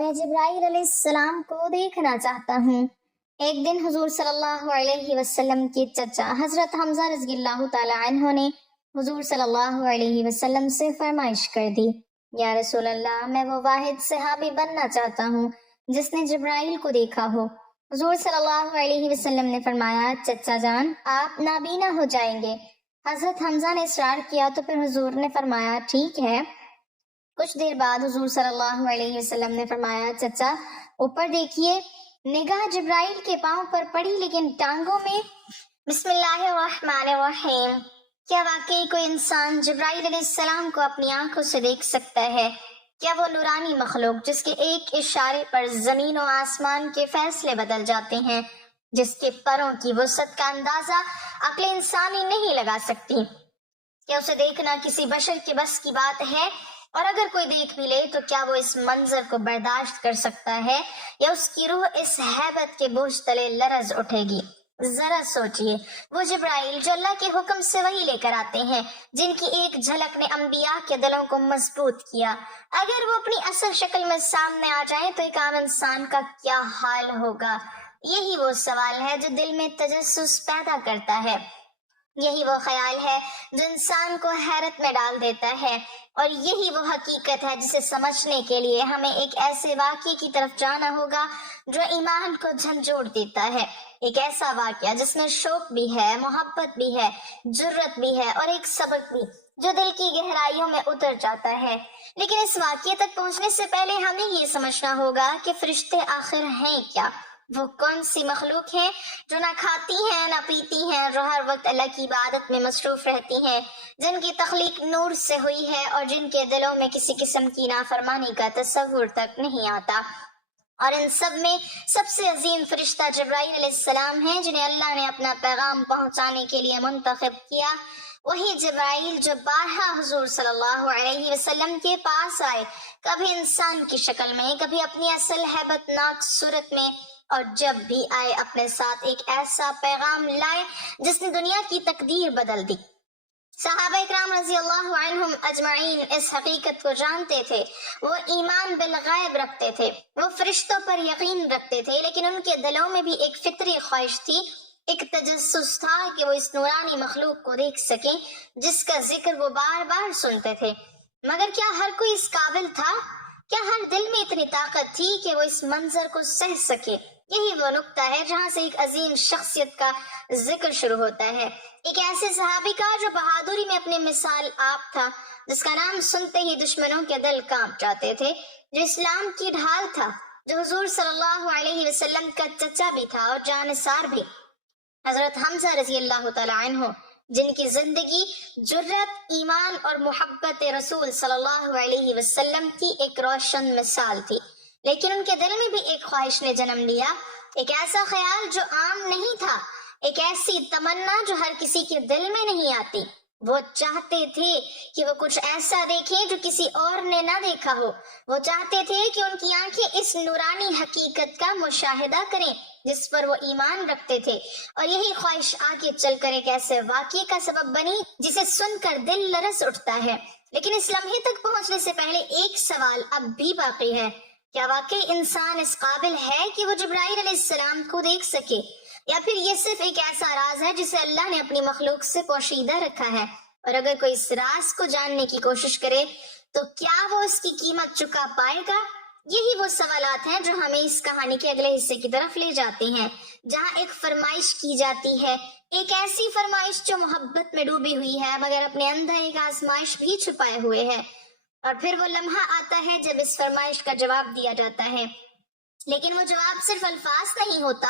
میں جبرائیل علیہ السلام کو دیکھنا چاہتا ہوں۔ ایک دن حضور صلی اللہ علیہ وسلم کے چچا حضرت حمزہ رضی اللہ تعالی عنہ نے حضور صلی اللہ علیہ وسلم سے فرمائش کر دی، یا رسول اللہ، میں وہ واحد صحابی بننا چاہتا ہوں جس نے جبرائیل کو دیکھا ہو۔ حضور صلی اللہ علیہ وسلم نے فرمایا، چچا جان، آپ نابینا ہو جائیں گے۔ حضرت حمزہ نے اصرار کیا تو پھر حضور نے فرمایا، ٹھیک ہے۔ کچھ دیر بعد حضور صلی اللہ علیہ وسلم نے فرمایا، چچا اوپر دیکھیے۔ نگاہ جبرائیل کے پاؤں پر پڑی لیکن ٹانگوں میں بسم اللہ الرحمن الرحیم۔ کیا واقعی کوئی انسان جبرائیل علیہ السلام کو اپنی آنکھوں سے دیکھ سکتا ہے؟ کیا وہ نورانی مخلوق جس کے ایک اشارے پر زمین و آسمان کے فیصلے بدل جاتے ہیں، جس کے پروں کی وسعت کا اندازہ عقل انسانی نہیں لگا سکتی، کیا اسے دیکھنا کسی بشر کے بس کی بات ہے؟ اور اگر کوئی دیکھ بھی لے تو کیا وہ اس منظر کو برداشت کر سکتا ہے، یا اس کی روح اس ہیبت کے بوجھ تلے لرز اٹھے گی؟ ذرا سوچئے، وہ جبرائیل جو اللہ کے حکم سے وحی لے کر آتے ہیں، جن کی ایک جھلک نے انبیاء کے دلوں کو مضبوط کیا، اگر وہ اپنی اصل شکل میں سامنے آ جائیں تو ایک عام انسان کا کیا حال ہوگا؟ یہی وہ سوال ہے جو دل میں تجسس پیدا کرتا ہے، یہی وہ خیال ہے جو انسان کو حیرت میں ڈال دیتا ہے، اور یہی وہ حقیقت ہے جسے سمجھنے کے لیے ہمیں ایک ایسے واقعے کی طرف جانا ہوگا جو ایمان کو جھنجھوڑ دیتا ہے، ایک ایسا واقعہ جس میں شوق بھی ہے، محبت بھی ہے، جرت بھی ہے، اور ایک سبق بھی جو دل کی گہرائیوں میں اتر جاتا ہے۔ لیکن اس واقعے تک پہنچنے سے پہلے ہمیں یہ سمجھنا ہوگا کہ فرشتے آخر ہیں کیا؟ وہ کون سی مخلوق ہیں جو نہ کھاتی ہیں نہ پیتی ہیں، جو ہر وقت اللہ کی عبادت میں مصروف رہتی ہیں، جن کی تخلیق نور سے ہوئی ہے اور جن کے دلوں میں کسی قسم کی نافرمانی کا تصور تک نہیں آتا؟ اور ان سب میں سب سے عظیم فرشتہ جبرائیل علیہ السلام ہیں، جنہیں اللہ نے اپنا پیغام پہنچانے کے لیے منتخب کیا۔ وہی جبرائیل جو بارہا حضور صلی اللہ علیہ وسلم کے پاس آئے، کبھی انسان کی شکل میں، کبھی اپنی اصل ہیبت ناک صورت میں، اور جب بھی آئے اپنے ساتھ ایک ایسا پیغام لائے جس نے دنیا کی تقدیر بدل دی۔ صحابہ اکرام رضی اللہ عنہم اجمعین اس حقیقت کو جانتے تھے، وہ ایمان بالغیب رکھتے تھے، وہ فرشتوں پر یقین رکھتے تھے، لیکن ان کے دلوں میں بھی ایک فطری خواہش تھی، ایک تجسس تھا کہ وہ اس نورانی مخلوق کو دیکھ سکیں جس کا ذکر وہ بار بار سنتے تھے۔ مگر کیا ہر کوئی اس قابل تھا؟ کیا ہر دل میں اتنی طاقت تھی کہ وہ اس منظر کو سہ سکے؟ یہی وہ نقطہ ہے جہاں سے ایک عظیم شخصیت کا ذکر شروع ہوتا ہے، ایک ایسے صحابی کا جو بہادری میں اپنے مثال آپ تھا، جس کا نام سنتے ہی دشمنوں کے دل کانپ جاتے تھے، جو اسلام کی ڈھال تھا، جو حضور صلی اللہ علیہ وسلم کا چچا بھی تھا اور جانثار بھی، حضرت حمزہ رضی اللہ تعالی عنہ، جن کی زندگی جرت، ایمان اور محبت رسول صلی اللہ علیہ وسلم کی ایک روشن مثال تھی۔ لیکن ان کے دل میں بھی ایک خواہش نے جنم لیا، ایک ایسا خیال جو عام نہیں تھا، ایک ایسی تمنا جو ہر کسی کے دل میں نہیں آتی۔ وہ چاہتے تھے کہ وہ کچھ ایسا دیکھیں جو کسی اور نے نہ دیکھا ہو، وہ چاہتے تھے کہ ان کی آنکھیں اس نورانی حقیقت کا مشاہدہ کریں جس پر وہ ایمان رکھتے تھے، اور یہی خواہش آگے چل کر ایک ایسے واقعے کا سبب بنی جسے سن کر دل لرز اٹھتا ہے۔ لیکن اس لمحے تک پہنچنے سے پہلے ایک سوال اب بھی باقی ہے، کیا واقعی انسان اس قابل ہے کہ وہ جبرائیل علیہ السلام کو دیکھ سکے، یا پھر یہ صرف ایک ایسا راز ہے جسے اللہ نے اپنی مخلوق سے پوشیدہ رکھا ہے، اور اگر کوئی اس راز کو جاننے کی کوشش کرے تو کیا وہ اس کی قیمت چکا پائے گا؟ یہی وہ سوالات ہیں جو ہمیں اس کہانی کے اگلے حصے کی طرف لے جاتے ہیں، جہاں ایک فرمائش کی جاتی ہے، ایک ایسی فرمائش جو محبت میں ڈوبی ہوئی ہے مگر اپنے اندر ایک آزمائش بھی چھپائے ہوئے ہے، اور پھر وہ لمحہ آتا ہے جب اس فرمائش کا جواب دیا جاتا ہے۔ لیکن وہ جواب صرف الفاظ نہیں ہوتا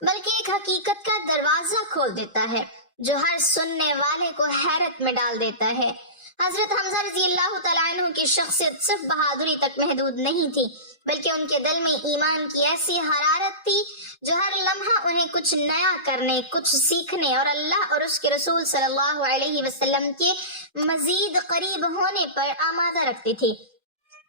بلکہ ایک حقیقت کا دروازہ کھول دیتا ہے جو ہر سننے والے کو حیرت میں ڈال دیتا ہے۔ حضرت حمزہ رضی اللہ تعالیٰ عنہ کی شخصیت صرف بہادری تک محدود نہیں تھی، بلکہ ان کے دل میں ایمان کی ایسی حرارت تھی جو ہر لمحہ انہیں کچھ نیا کرنے، کچھ سیکھنے اور اللہ اور اس کے رسول صلی اللہ علیہ وسلم کے مزید قریب ہونے پر آمادہ رکھتی تھی۔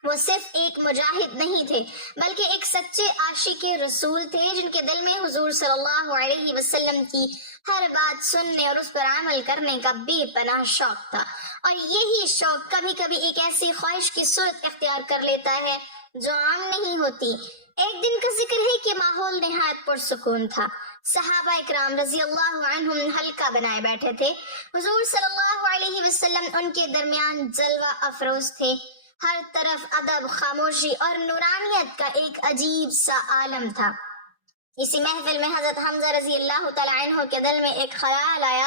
وہ صرف ایک مجاہد نہیں تھے بلکہ ایک سچے عاشق رسول تھے، جن کے دل میں حضور صلی اللہ علیہ وسلم کی ہر بات سننے اور اس پر عمل کرنے کا بے پناہ شوق تھا، اور یہی شوق کبھی کبھی ایک ایسی خواہش کی صورت اختیار کر لیتا ہے جو عام نہیں ہوتی۔ ایک دن کا ذکر ہے کہ ماحول نہایت پرسکون تھا۔ صحابہ اکرام رضی اللہ عنہم حلقہ بنائے بیٹھے تھے۔ حضور صلی اللہ علیہ وسلم ان کے درمیان جلوہ افروز تھے۔ ہر طرف ادب، خاموشی اور نورانیت کا ایک عجیب سا عالم تھا۔ اسی محفل میں حضرت حمزہ رضی اللہ تعالی عنہ کے دل میں ایک خیال آیا،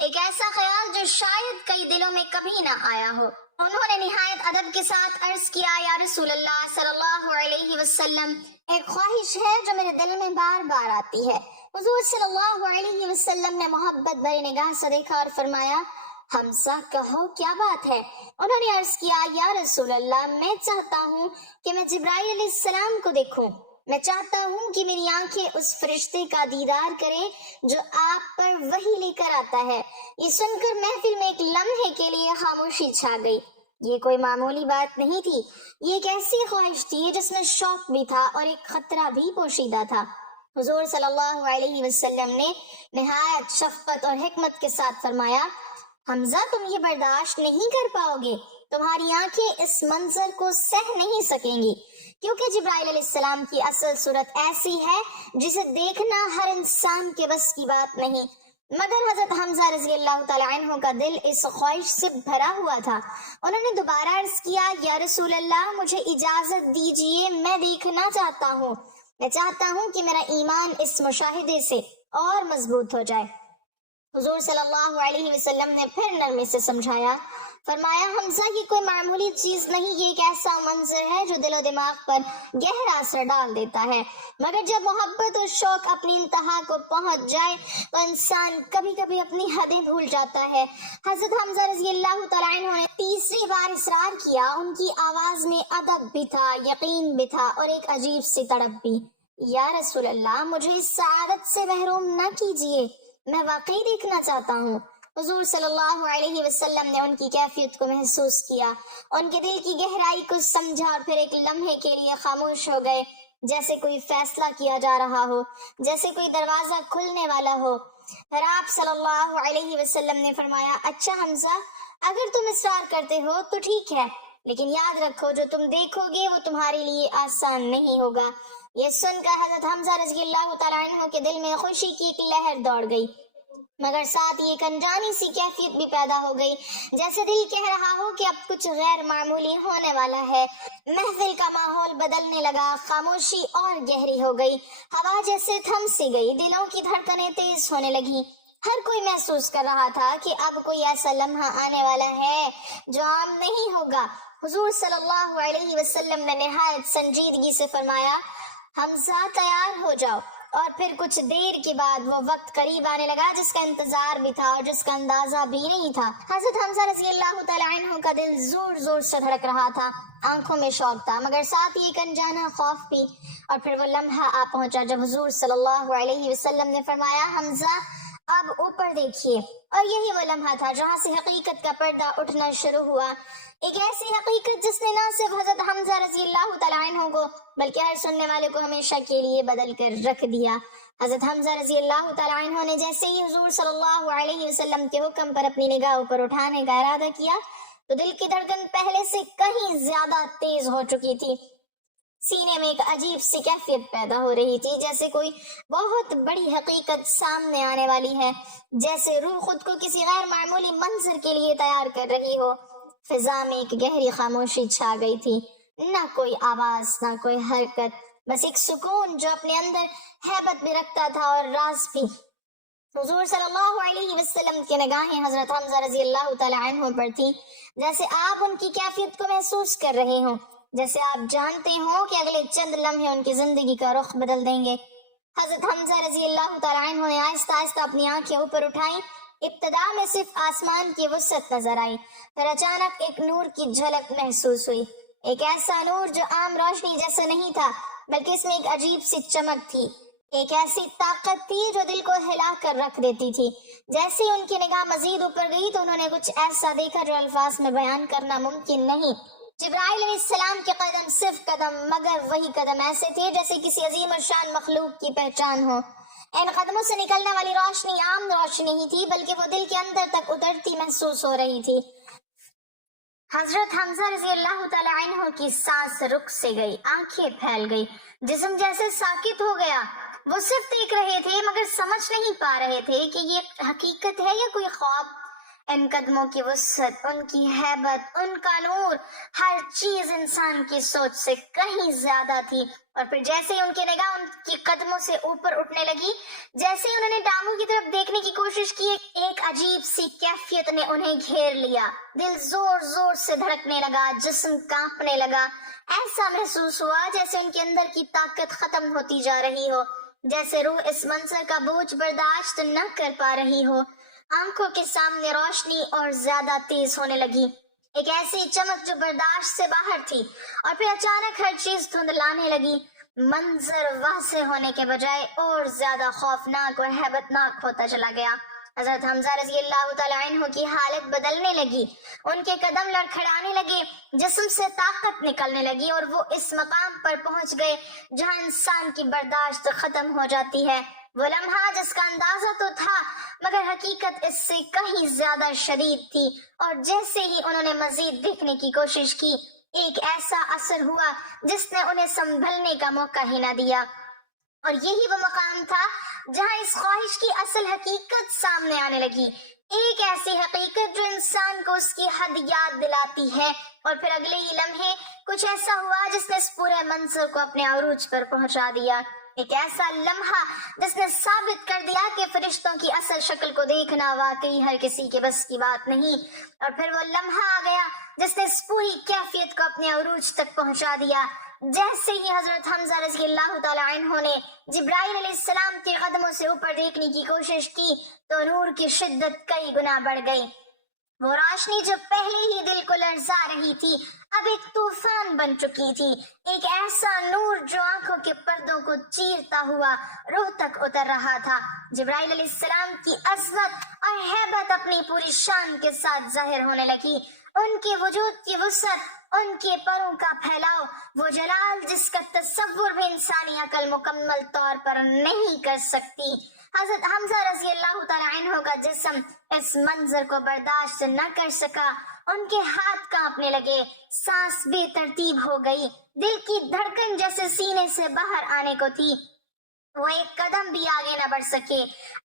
ایک ایسا خیال جو شاید کئی دلوں میں کبھی نہ آیا ہو۔ انہوں نے نہایت ادب کے ساتھ عرض کیا، یا رسول اللہ صلی اللہ علیہ وسلم، ایک خواہش ہے جو میرے دل میں بار بار آتی ہے۔ حضور صلی اللہ علیہ وسلم نے محبت بھری نگاہ سے دیکھا اور فرمایا، حمزہ کہو کیا بات ہے؟ انہوں نے عرض کیا، یا رسول اللہ، میں چاہتا ہوں کہ میں جبرائیل علیہ السلام کو دیکھوں۔ میں چاہتا ہوں کہ میری آنکھیں اس فرشتے کا دیدار کریں جو آپ پر وحی لے کر آتا ہے۔ یہ سن کر محفل میں ایک لمحے کے لیے خاموشی چھا گئی۔ یہ کوئی معمولی بات نہیں تھی، یہ ایک ایسی خواہش تھی جس میں شوق بھی تھا اور ایک خطرہ بھی پوشیدہ تھا۔ حضور صلی اللہ علیہ وسلم نے نہایت شفقت اور حکمت کے ساتھ فرمایا، حمزہ تم یہ برداشت نہیں کر پاؤ گے، تمہاری آنکھیں اس منظر کو سہ نہیں سکیں گی، کیونکہ جبرائیل علیہ السلام کی اصل صورت ایسی ہے جسے دیکھنا ہر انسان کے بس کی بات نہیں۔ مگر حضرت حمزہ رضی اللہ تعالی عنہ کا دل اس خواہش سے بھرا ہوا تھا۔ انہوں نے دوبارہ عرض کیا، یا رسول اللہ، مجھے اجازت دیجیے، میں دیکھنا چاہتا ہوں۔ میں چاہتا ہوں کہ میرا ایمان اس مشاہدے سے اور مضبوط ہو جائے۔ حضور صلی اللہ علیہ وسلم نے پھر نرمی سے سمجھایا، فرمایا، حمزہ یہ کوئی معمولی چیز نہیں، یہ ایک ایسا منظر ہے جو دل و دماغ پر گہرا اثر ڈال دیتا ہے، مگر جب محبت اور شوق اپنی انتہا کو پہنچ جائے تو انسان کبھی کبھی اپنی حدیں بھول جاتا ہے۔ حضرت حمزہ رضی اللہ تعالیٰ عنہ نے تیسری بار اصرار کیا۔ ان کی آواز میں ادب بھی تھا، یقین بھی تھا اور ایک عجیب سی تڑپ بھی۔ یا رسول اللہ، مجھے اس سعادت سے محروم نہ کیجیے، میں واقعی دیکھنا چاہتا ہوں۔ حضور صلی اللہ علیہ وسلم نے ان کی کیفیت کو محسوس کیا، ان کے دل کی گہرائی کو سمجھا اور پھر ایک لمحے کے لیے خاموش ہو گئے، جیسے کوئی فیصلہ کیا جا رہا ہو، جیسے کوئی دروازہ کھلنے والا ہو۔ پھر آپ صلی اللہ علیہ وسلم نے فرمایا، اچھا حمزہ، اگر تم اصرار کرتے ہو تو ٹھیک ہے، لیکن یاد رکھو جو تم دیکھو گے وہ تمہارے لیے آسان نہیں ہوگا۔ یہ سن کر حضرت حمزہ رضی اللہ تعالیٰ عنہ کے دل میں خوشی کی ایک لہر دوڑ گئی، مگر ساتھ یہ ایک انجانی سی کیفیت بھی پیدا ہو گئی، جیسے دل کہہ رہا ہو کہ اب کچھ غیر معمولی ہونے والا ہے۔ محفل کا ماحول بدلنے لگا، خاموشی اور گہری ہو گئی، ہوا جیسے تھم سی گئی، دلوں کی دھڑکنیں تیز ہونے لگیں۔ ہر کوئی محسوس کر رہا تھا کہ اب کوئی ایسا لمحہ آنے والا ہے جو عام نہیں ہوگا۔ حضور صلی اللہ علیہ وسلم نے نہایت سنجیدگی سے فرمایا، حمزہ تیار ہو جاؤ۔ اور پھر کچھ دیر کے بعد وہ وقت قریب آنے لگا جس کا انتظار بھی تھا اور جس کا اندازہ بھی نہیں تھا۔ حضرت حمزہ رضی اللہ تعالی عنہ کا دل زور زور سے دھڑک رہا تھا، آنکھوں میں شوق تھا، مگر ساتھ ہی ایک انجانا خوف بھی۔ اور پھر وہ لمحہ آ پہنچا جب حضور صلی اللہ علیہ وسلم نے فرمایا، حمزہ اب اوپر دیکھیے۔ اور یہی وہ لمحہ تھا جہاں سے حقیقت کا پردہ اٹھنا شروع ہوا، ایک ایسی حقیقت جس نے نہ صرف حضرت حمزہ رضی اللہ تعالیٰ عنہ کو بلکہ ہر سننے والے کو ہمیشہ کے لیے بدل کر رکھ دیا۔ حضرت حمزہ رضی اللہ تعالیٰ عنہ نے جیسے ہی حضور صلی اللہ علیہ وسلم کے حکم پر اپنی نگاہ اوپر اٹھانے کا ارادہ کیا تو دل کی دھڑکن پہلے سے کہیں زیادہ تیز ہو چکی تھی۔ سینے میں ایک عجیب سی کیفیت پیدا ہو رہی تھی، جیسے کوئی بہت بڑی حقیقت سامنے آنے والی ہے، جیسے روح خود کو کسی غیر معمولی منظر کے لیے تیار کر رہی ہو۔ فضا میں ایک گہری خاموشی چھا گئی تھی، نہ کوئی آواز، نہ کوئی حرکت، بس ایک سکون جو اپنے اندر ہیبت بھی رکھتا تھا اور راز بھی۔ حضور صلی اللہ علیہ وسلم کی نگاہیں حضرت حمزہ رضی اللہ تعالی عنہ پر تھیں، جیسے آپ ان کی کیفیت کو محسوس کر رہے ہوں، جیسے آپ جانتے ہوں کہ اگلے چند لمحے ان کی زندگی کا رخ بدل دیں گے۔ حضرت حمزہ رضی اللہ تعالی عنہ نے آہستہ آہستہ اپنی آنکھیں اوپر اٹھائیں۔ ابتدا میں صرف آسمان کی وسعت نظر آئی، پھر اچانک ایک نور کی جھلک محسوس ہوئی، ایک ایسا نور جو عام روشنی جیسا نہیں تھا بلکہ اس میں ایک عجیب سی چمک تھی، ایک ایسی طاقت تھی جو دل کو ہلا کر رکھ دیتی تھی۔ جیسے ہی ان کی نگاہ مزید اوپر گئی تو انہوں نے کچھ ایسا دیکھا جو الفاظ میں بیان کرنا ممکن نہیں۔ جبرائیل علیہ السلام کے قدم، صرف قدم، مگر وہی قدم ایسے تھے جیسے کسی عظیم الشان مخلوق کی پہچان ہو۔ ان قدموں سے نکلنے والی روشنی عام روشنی نہیں تھی بلکہ وہ دل کے اندر تک اترتی محسوس ہو رہی تھی۔ حضرت حمزہ رضی اللہ تعالی عنہ کی سانس رک سے گئی، آنکھیں پھیل گئی، جسم جیسے ساکت ہو گیا۔ وہ صرف دیکھ رہے تھے مگر سمجھ نہیں پا رہے تھے کہ یہ حقیقت ہے یا کوئی خواب۔ ان قدموں کی وسعت، ان کی ہیبت، ان کا نور، ہر چیز انسان کی سوچ سے کہیں زیادہ تھی۔ اور پھر جیسے ہی ان کی نگاہ ان کی قدموں سے اوپر اٹھنے لگی، جیسے ہی انہوں نے ٹانگوں کی طرف دیکھنے کی کوشش کی، ایک عجیب سی کیفیت نے انہیں گھیر لیا۔ دل زور زور سے دھڑکنے لگا، جسم کانپنے لگا۔ ایسا محسوس ہوا جیسے ان کے اندر کی طاقت ختم ہوتی جا رہی ہو، جیسے روح اس منظر کا بوجھ برداشت نہ کر پا رہی ہو۔ آنکھوں کے سامنے روشنی اور زیادہ تیز ہونے لگی، ایک ایسی چمک جو برداشت سے باہر تھی، اور پھر اچانک ہر چیز دھندلانے لگی۔ منظر واضح ہونے کے بجائے اور زیادہ خوفناک اور ہیبت ناک ہوتا چلا گیا۔ حضرت حمزہ رضی اللہ تعالی عنہ کی حالت بدلنے لگی، ان کے قدم لڑکھڑانے لگے، جسم سے طاقت نکلنے لگی، اور وہ اس مقام پر پہنچ گئے جہاں انسان کی برداشت ختم ہو جاتی ہے۔ وہ لمحہ جس کا اندازہ تو تھا مگر حقیقت اس سے کہیں زیادہ شدید تھی، اور جیسے ہی انہوں نے مزید دیکھنے کی کوشش کی، ایک ایسا اثر ہوا جس نے انہیں سنبھلنے کا موقع ہی نہ دیا۔ اور یہی وہ مقام تھا جہاں اس خواہش کی اصل حقیقت سامنے آنے لگی، ایک ایسی حقیقت جو انسان کو اس کی حد یاد دلاتی ہے۔ اور پھر اگلے ہی لمحے کچھ ایسا ہوا جس نے اس پورے منظر کو اپنے عروج پر پہنچا دیا، ایک ایسا لمحہ جس نے ثابت کر دیا کہ فرشتوں کی اصل شکل کو دیکھنا واقعی ہر کسی کے بس کی بات نہیں۔ اور پھر وہ لمحہ آ گیا جس نے اس پوری کیفیت کو اپنے عروج تک پہنچا دیا۔ جیسے ہی حضرت حمزہ رضی اللہ تعالی عنہ نے جبرائیل علیہ السلام کے قدموں سے اوپر دیکھنے کی کوشش کی تو نور کی شدت کئی گنا بڑھ گئی۔ وہ روشنی جو پہلے ہی دل کو لرزا رہی تھی اب ایک طوفان بن چکی تھی، ایک ایسا نور جو آنکھوں کے پردوں کو چیرتا ہوا روح تک اتر رہا تھا۔ جبرائیل علیہ السلام کی عظمت اور ہیبت اپنی پوری شان کے ساتھ ظاہر ہونے لگی، ان کے وجود کی وسعت، ان کے پروں کا پھیلاؤ، وہ جلال جس کا تصور بھی انسانی عقل مکمل طور پر نہیں کر سکتی۔ حضرت حمزہ رضی اللہ تعالی عنہ کا جسم اس منظر کو برداشت نہ کر سکا، ان کے ہاتھ کانپنے لگے، سانس بے ترتیب ہو گئی، دل کی دھڑکن جیسے سینے سے باہر آنے کو تھی۔ وہ ایک قدم بھی آگے نہ بڑھ سکے،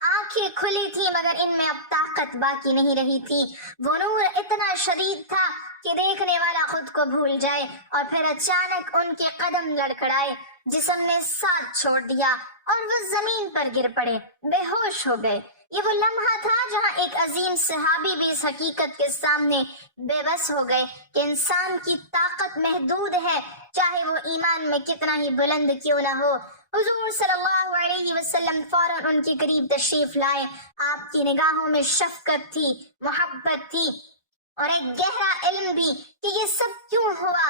آنکھیں کھلی تھی مگر ان میں اب طاقت باقی نہیں رہی تھی۔ وہ نور اتنا شدید تھا کہ دیکھنے والا خود کو بھول جائے، اور پھر اچانک ان کے قدم لڑکھڑائے، جسم نے ساتھ چھوڑ دیا اور وہ زمین پر گر پڑے، بے ہوش ہو گئے۔ یہ وہ لمحہ تھا جہاں ایک عظیم صحابی بھی اس حقیقت کے سامنے بے بس ہو گئے کہ انسان کی طاقت محدود ہے، چاہے وہ ایمان میں کتنا ہی بلند کیوں نہ ہو۔ حضور صلی اللہ علیہ وسلم فوراً ان کے قریب تشریف لائے، آپ کی نگاہوں میں شفقت تھی، محبت تھی، اور ایک گہرا علم بھی کہ یہ سب کیوں ہوا۔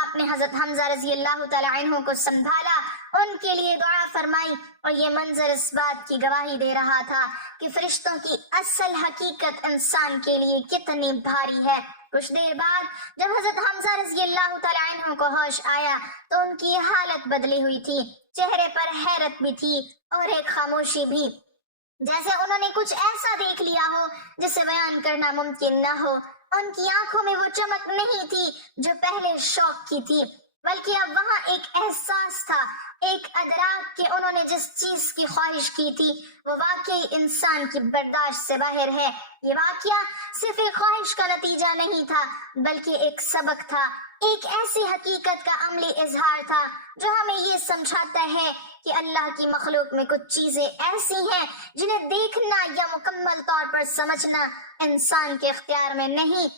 آپ نے حضرت حمزہ رضی اللہ تعالی عنہ کو سنبھالا، ان کے لیے دعا فرمائی، اور یہ منظر اس بات کی گواہی دے رہا تھا کہ فرشتوں کی اصل حقیقت انسان کے لیے کتنی بھاری ہے۔ کچھ دیر بعد جب حضرت حمزہ رضی اللہ تعالی عنہ کو ہوش آیا تو ان کی حالت بدلی ہوئی تھی، چہرے پر حیرت بھی تھی اور ایک خاموشی بھی، جیسے انہوں نے کچھ ایسا دیکھ لیا ہو جسے بیان کرنا ممکن نہ ہو۔ ان کی آنکھوں میں وہ چمک نہیں تھی جو پہلے شوق کی تھی، بلکہ اب وہاں ایک احساس تھا، ایک ادراک کہ انہوں نے جس چیز کی خواہش کی تھی وہ واقعی انسان کی برداشت سے باہر ہے۔ یہ واقعہ صرف ایک خواہش کا نتیجہ نہیں تھا بلکہ ایک سبق تھا، ایک ایسی حقیقت کا عملی اظہار تھا جو ہمیں یہ سمجھاتا ہے کہ اللہ کی مخلوق میں کچھ چیزیں ایسی ہیں جنہیں دیکھنا یا مکمل طور پر سمجھنا انسان کے اختیار میں نہیں،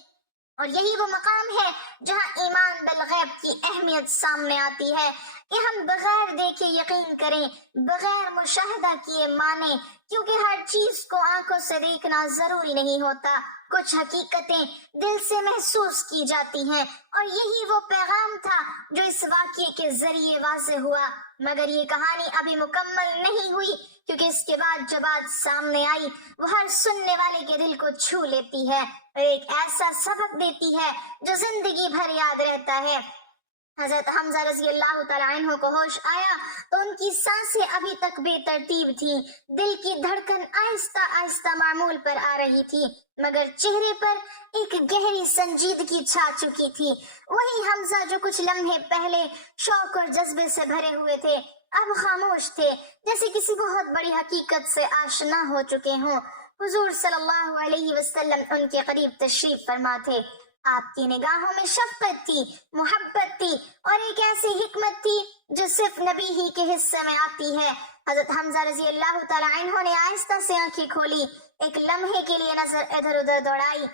اور یہی وہ مقام ہے جہاں ایمان بالغیب کی اہمیت سامنے آتی ہے کہ ہم بغیر دیکھے یقین کریں، بغیر مشاہدہ کیے مانیں، کیونکہ ہر چیز کو آنکھوں سے دیکھنا ضروری نہیں ہوتا، کچھ حقیقتیں دل سے محسوس کی جاتی ہیں، اور یہی وہ پیغام تھا جو اس واقعے کے ذریعے واضح ہوا۔ مگر یہ کہانی ابھی مکمل نہیں ہوئی، کیونکہ اس کے بعد جو بات سامنے آئی وہ ہر سننے والے کے دل کو چھو لیتی ہے اور ایک ایسا سبق دیتی ہے جو زندگی بھر یاد رہتا ہے۔ حضرت حمزہ رضی اللہ تعالیٰ عنہ کو ہوش آیا تو ان کی سانسیں ابھی تک بے ترتیب تھیں، دل کی دھڑکن آہستہ آہستہ معمول پر آ رہی تھی، مگر چہرے پر ایک گہری سنجیدگی چھا چکی تھی۔ وہی حمزہ جو کچھ لمحے پہلے شوق اور جذبے سے بھرے ہوئے تھے، اب خاموش تھے، جیسے کسی بہت بڑی حقیقت سے آشنا ہو چکے ہوں۔ حضور صلی اللہ علیہ وسلم ان کے قریب تشریف فرما تھے۔ آپ کی نگاہوں میں شفقت تھی، محبت تھی اور ایک ایسی حکمت تھی جو صرف نبی ہی کے حصے میں آتی ہے۔ حضرت حمزہ رضی اللہ تعالیٰ عنہ نے آہستہ سے آنکھیں کھولی، ایک لمحے کے لیے نظر ادھر ادھر دوڑائی،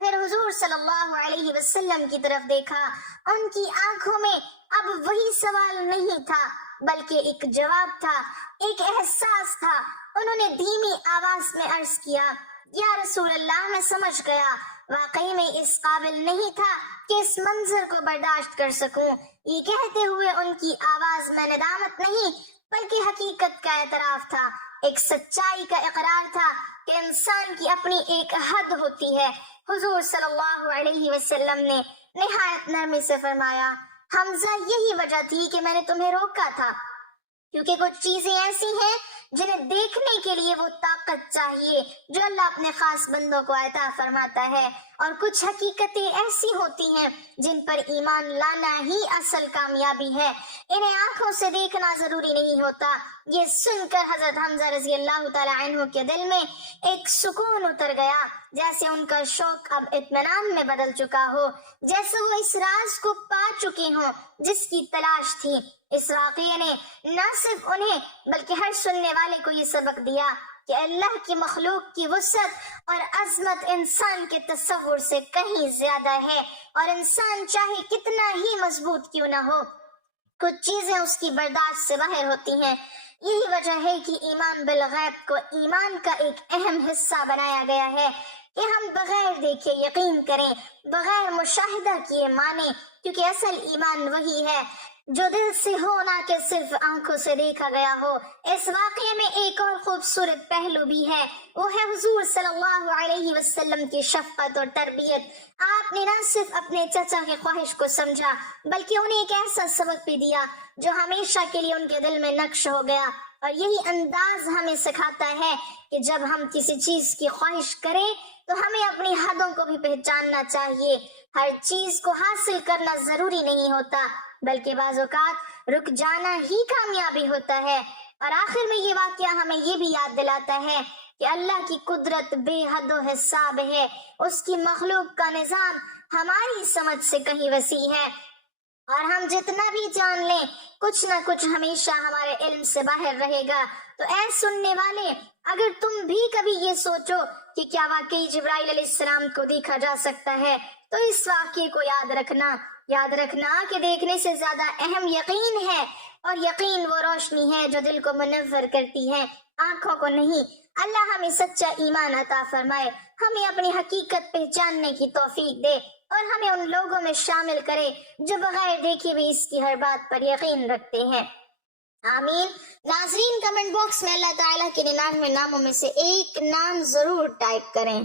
پھر حضور صلی اللہ علیہ وسلم کی طرف دیکھا۔ ان کی آنکھوں میں اب وہی سوال نہیں تھا بلکہ ایک جواب تھا، ایک احساس تھا۔ انہوں نے دھیمی آواز میں عرض کیا، یا رسول اللہ، میں سمجھ گیا، واقعی میں اس قابل نہیں تھا کہ اس منظر کو برداشت کر سکوں۔ یہ کہتے ہوئے ان کی آواز میں ندامت نہیں بلکہ حقیقت کا اعتراف تھا، ایک سچائی کا اقرار تھا کہ انسان کی اپنی ایک حد ہوتی ہے۔ حضور صلی اللہ علیہ وسلم نے نہایت نرمی سے فرمایا، حمزہ، یہی وجہ تھی کہ میں نے تمہیں روکا تھا، کیونکہ کچھ چیزیں ایسی ہیں جنہیں دیکھنے کے لیے وہ طاقت چاہیے جو اللہ اپنے خاص بندوں کو عطا فرماتا ہے، اور کچھ حقیقتیں ایسی ہوتی ہیں جن پر ایمان لانا ہی اصل کامیابی ہے، انہیں آنکھوں سے دیکھنا ضروری نہیں ہوتا۔ یہ سن کر حضرت حمزہ رضی اللہ تعالی عنہ کے دل میں ایک سکون اتر گیا، جیسے ان کا شوق اب اطمینان میں بدل چکا ہو، جیسے وہ اس راز کو پا چکے ہوں جس کی تلاش تھی۔ اس واقعے نے نہ صرف انہیں بلکہ ہر سننے والے کو یہ سبق دیا کہ اللہ کی مخلوق کی وسعت اور عظمت انسان کے تصور سے کہیں زیادہ ہے، اور انسان چاہے کتنا ہی مضبوط کیوں نہ ہو، کچھ چیزیں اس کی برداشت سے باہر ہوتی ہیں۔ یہی وجہ ہے کہ ایمان بالغیب کو ایمان کا ایک اہم حصہ بنایا گیا ہے کہ ہم بغیر دیکھے یقین کریں، بغیر مشاہدہ کیے مانیں، کیونکہ اصل ایمان وہی ہے جو دل سے ہو، نہ کہ صرف آنکھوں سے دیکھا گیا ہو۔ اس واقعے میں ایک اور خوبصورت پہلو بھی ہے، وہ ہے حضور صلی اللہ علیہ وسلم کی شفقت اور تربیت۔ آپ نے نہ صرف اپنے چچا کی خواہش کو سمجھا بلکہ انہیں ایک ایسا سبق بھی دیا جو ہمیشہ کے لیے ان کے دل میں نقش ہو گیا، اور یہی انداز ہمیں سکھاتا ہے کہ جب ہم کسی چیز کی خواہش کریں تو ہمیں اپنی حدوں کو بھی پہچاننا چاہیے۔ ہر چیز کو حاصل کرنا ضروری نہیں ہوتا بلکہ بعض اوقات رک جانا ہی کامیابی ہوتا ہے۔ اور آخر میں یہ واقعہ ہمیں یہ بھی یاد دلاتا ہے کہ اللہ کی قدرت بے حد و حساب ہے، اس کی مخلوق کا نظام ہماری سمجھ سے کہیں وسیع ہے، اور ہم جتنا بھی جان لیں کچھ نہ کچھ ہمیشہ ہمارے علم سے باہر رہے گا۔ تو اے سننے والے، اگر تم بھی کبھی یہ سوچو کہ کیا واقعی جبرائیل علیہ السلام کو دیکھا جا سکتا ہے، تو اس واقعے کو یاد رکھنا کہ دیکھنے سے زیادہ اہم یقین ہے، اور یقین وہ روشنی ہے جو دل کو منور کرتی ہے، آنکھوں کو نہیں۔ اللہ ہمیں سچا ایمان عطا فرمائے، ہمیں اپنی حقیقت پہچاننے کی توفیق دے، اور ہمیں ان لوگوں میں شامل کرے جو بغیر دیکھے بھی اس کی ہر بات پر یقین رکھتے ہیں، آمین۔ ناظرین، کمنٹ باکس میں اللہ تعالیٰ کے 99 ناموں میں سے ایک نام ضرور ٹائپ کریں۔